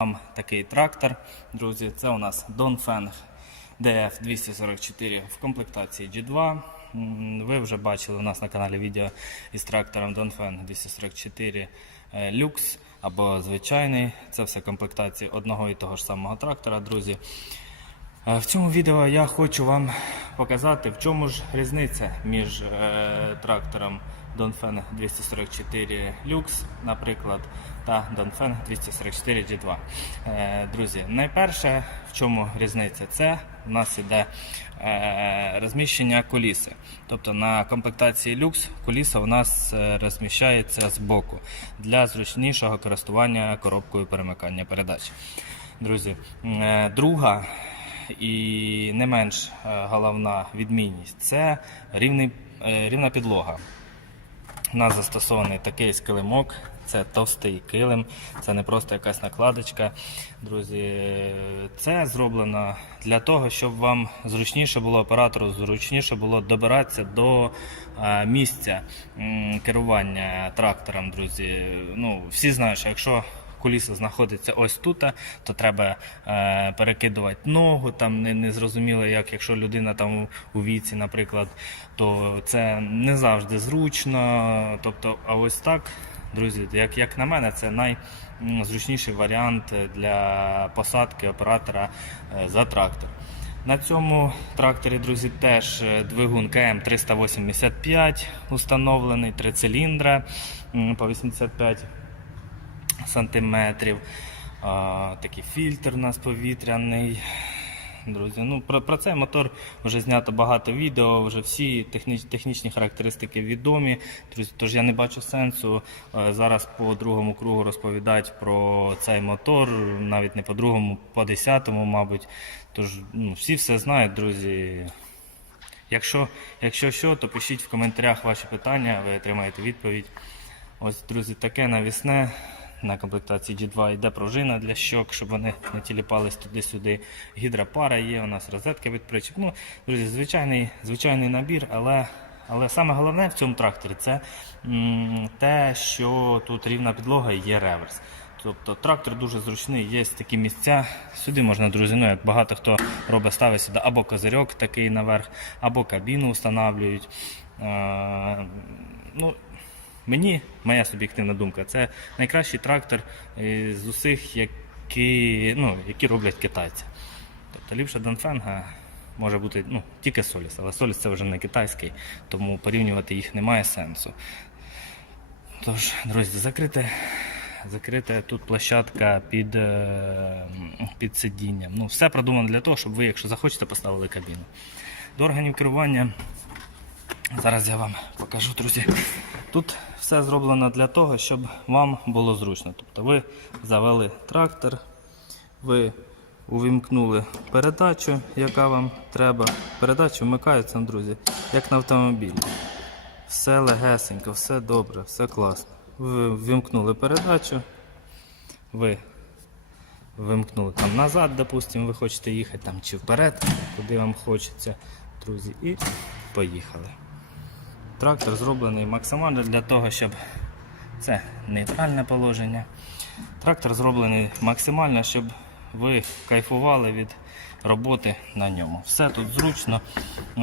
Там такий трактор, друзі, це у нас Dongfeng DF244 в комплектації G2. Ви вже бачили у нас на каналі відео із трактором Dongfeng 244 Lux або звичайний. Це все комплектації одного і того ж самого трактора, друзі. Е, в цьому відео я хочу вам показати, в чому ж різниця між е, трактором Донфен 244 Люкс, наприклад, та Донфен 244 G2. Е, друзі, найперше, в чому різниця, це у нас іде е, розміщення коліси. Тобто на комплектації люкс коліса у нас е, розміщається з боку для зручнішого користування коробкою перемикання передач. Друзі, друга. І не менш головна відмінність це рівний, рівна підлога. У нас застосований такий скилимок, це товстий килим, це не просто якась накладочка. Друзі, це зроблено для того, щоб вам зручніше було оператору, зручніше було добиратися до е, місця керування трактором. Друзі, ну всі знають, що якщо колісо знаходиться ось тут, то треба е, перекидувати ногу. Там не, не зрозуміло, як якщо людина там у віці, наприклад, то це не завжди зручно. Тобто, а ось так. Друзі, як як на мене, це найзручніший варіант для посадки оператора е, за трактор. На цьому тракторі, друзі, теж е, двигун КМ-385 установлений, три циліндра по 85 сантиметрів. А, Такий фільтр у нас повітряний. Друзі, ну про про цей мотор вже знято багато відео, вже всі техніч, технічні характеристики відомі. Друзі, Тож я не бачу сенсу е, зараз по другому кругу розповідати про цей мотор, навіть не по другому, по десятому, мабуть. Тож ну, всі все знають, друзі. Якщо, якщо що, то пишіть в коментарях ваші питання, ви отримаєте відповідь. Ось, друзі, таке навісне на комплектації G2 йде пружина для щок, щоб вони не тіліпались туди-сюди. Гідропара є, у нас розетки від причіп. Ну, Друзі, звичайний звичайний набір, але але саме головне в цьому тракторі це м те, що тут рівна підлога і є реверс. Тобто трактор дуже зручний, є такі місця. Сюди можна, друзі, ну як багато хто робить, ставить сюди або козирьок такий наверх, або кабіну встановлюють. Е, ну, Мені, моя суб'єктивна думка, це найкращий трактор з усіх, які ну, які роблять китайці. Тобто ліпше Данфенга може бути ну, тільки Соліс, але Соліс це вже не китайський, тому порівнювати їх немає сенсу. Тож, друзі, закрите. Закрита тут площадка під е, під сидінням. Ну, Все продумано для того, щоб ви, якщо захочете, поставили кабіну. До органів керування. Зараз я вам покажу, друзі. Тут все зроблено для того, щоб вам було зручно. Тобто ви завели трактор, ви увімкнули передачу, яка вам треба. Передача вмикається, ну, друзі, як на автомобілі. Все легесенько, все добре, все класно. Ви вимкнули передачу, ви вимкнули там назад, допустимо, ви хочете їхати там чи вперед, куди вам хочеться, друзі, і поїхали. Трактор зроблений максимально для того, щоб це нейтральне положення. Трактор зроблений максимально, щоб ви кайфували від роботи на ньому. Все тут зручно. Е,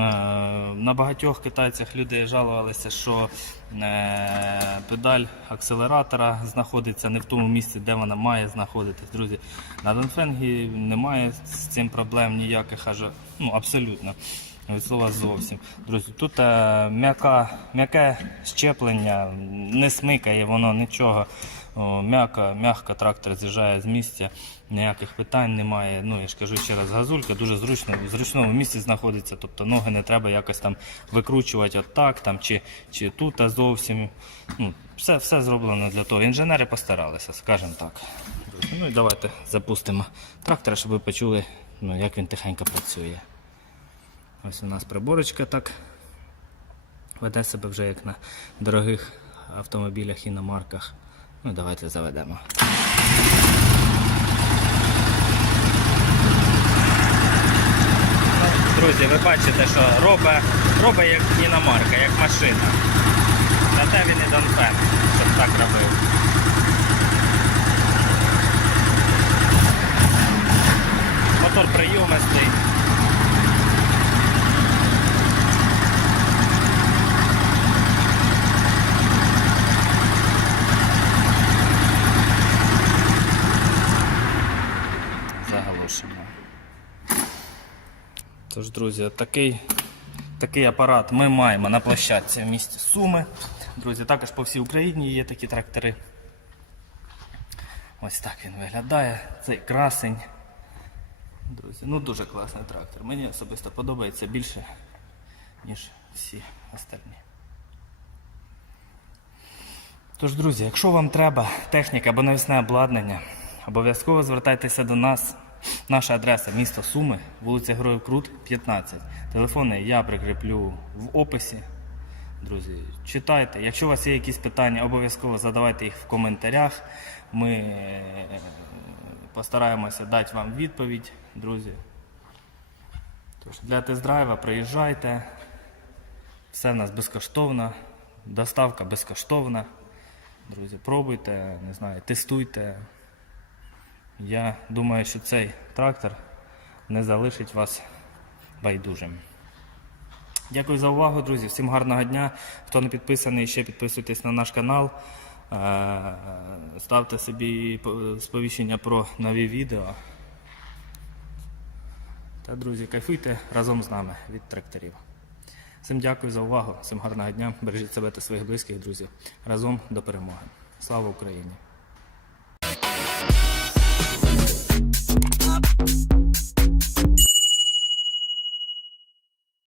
на багатьох китайцях люди жалувалися, що е, педаль акселератора знаходиться не в тому місці, де вона має знаходитись. Друзі, на Донфенгі немає з цим проблем ніяких, аж ну, абсолютно від слова зовсім. Друзі, тут е, м'яка м'яке щеплення, не смикає воно нічого. м'яка м'яко трактор з'їжджає з місця, ніяких питань немає. Ну, я ж кажу ще раз, газулька дуже зручно, в зручному місці знаходиться, тобто ноги не треба якось там викручувати отак, там, чи чи тут зовсім. Ну, Все все зроблено для того. Інженери постаралися, скажімо так. Ну і Давайте запустимо трактора, щоб ви почули, ну, як він тихенько працює. Ось у нас приборочка так веде себе вже як на дорогих автомобілях і на марках. Ну, давайте заведемо. Друзі, ви бачите, що робить робить як іномарка, як машина. На те він і Донфен, щоб так робив. Мотор прийомистий. друзі, такий такий апарат ми маємо на площадці в місті Суми. Друзі, також по всій Україні є такі трактори. Ось так він виглядає. Цей красень. Друзі, ну дуже класний трактор. Мені особисто подобається більше, ніж всі остальні. Тож, друзі, якщо вам треба техніка або навісне обладнання, обов'язково звертайтеся до нас. Наша адреса міста Суми, вулиця Героїв Крут, 15. Телефони я прикріплю в описі. Друзі, читайте. Якщо у вас є якісь питання, обов'язково задавайте їх в коментарях. Ми е, постараємося дати вам відповідь, друзі. Тож, Для тест-драйва приїжджайте. Все в нас безкоштовно, доставка безкоштовна. Друзі, пробуйте, не знаю, тестуйте. Я думаю, що цей трактор не залишить вас байдужим. Дякую за увагу, друзі. Всім гарного дня. Хто не підписаний, ще підписуйтесь на наш канал. Е, ставте собі сповіщення про нові відео. Та, друзі, кайфуйте разом з нами від тракторів. Всім дякую за увагу, всім гарного дня. Бережіть себе та своїх близьких, друзі. Разом до перемоги. Слава Україні! up.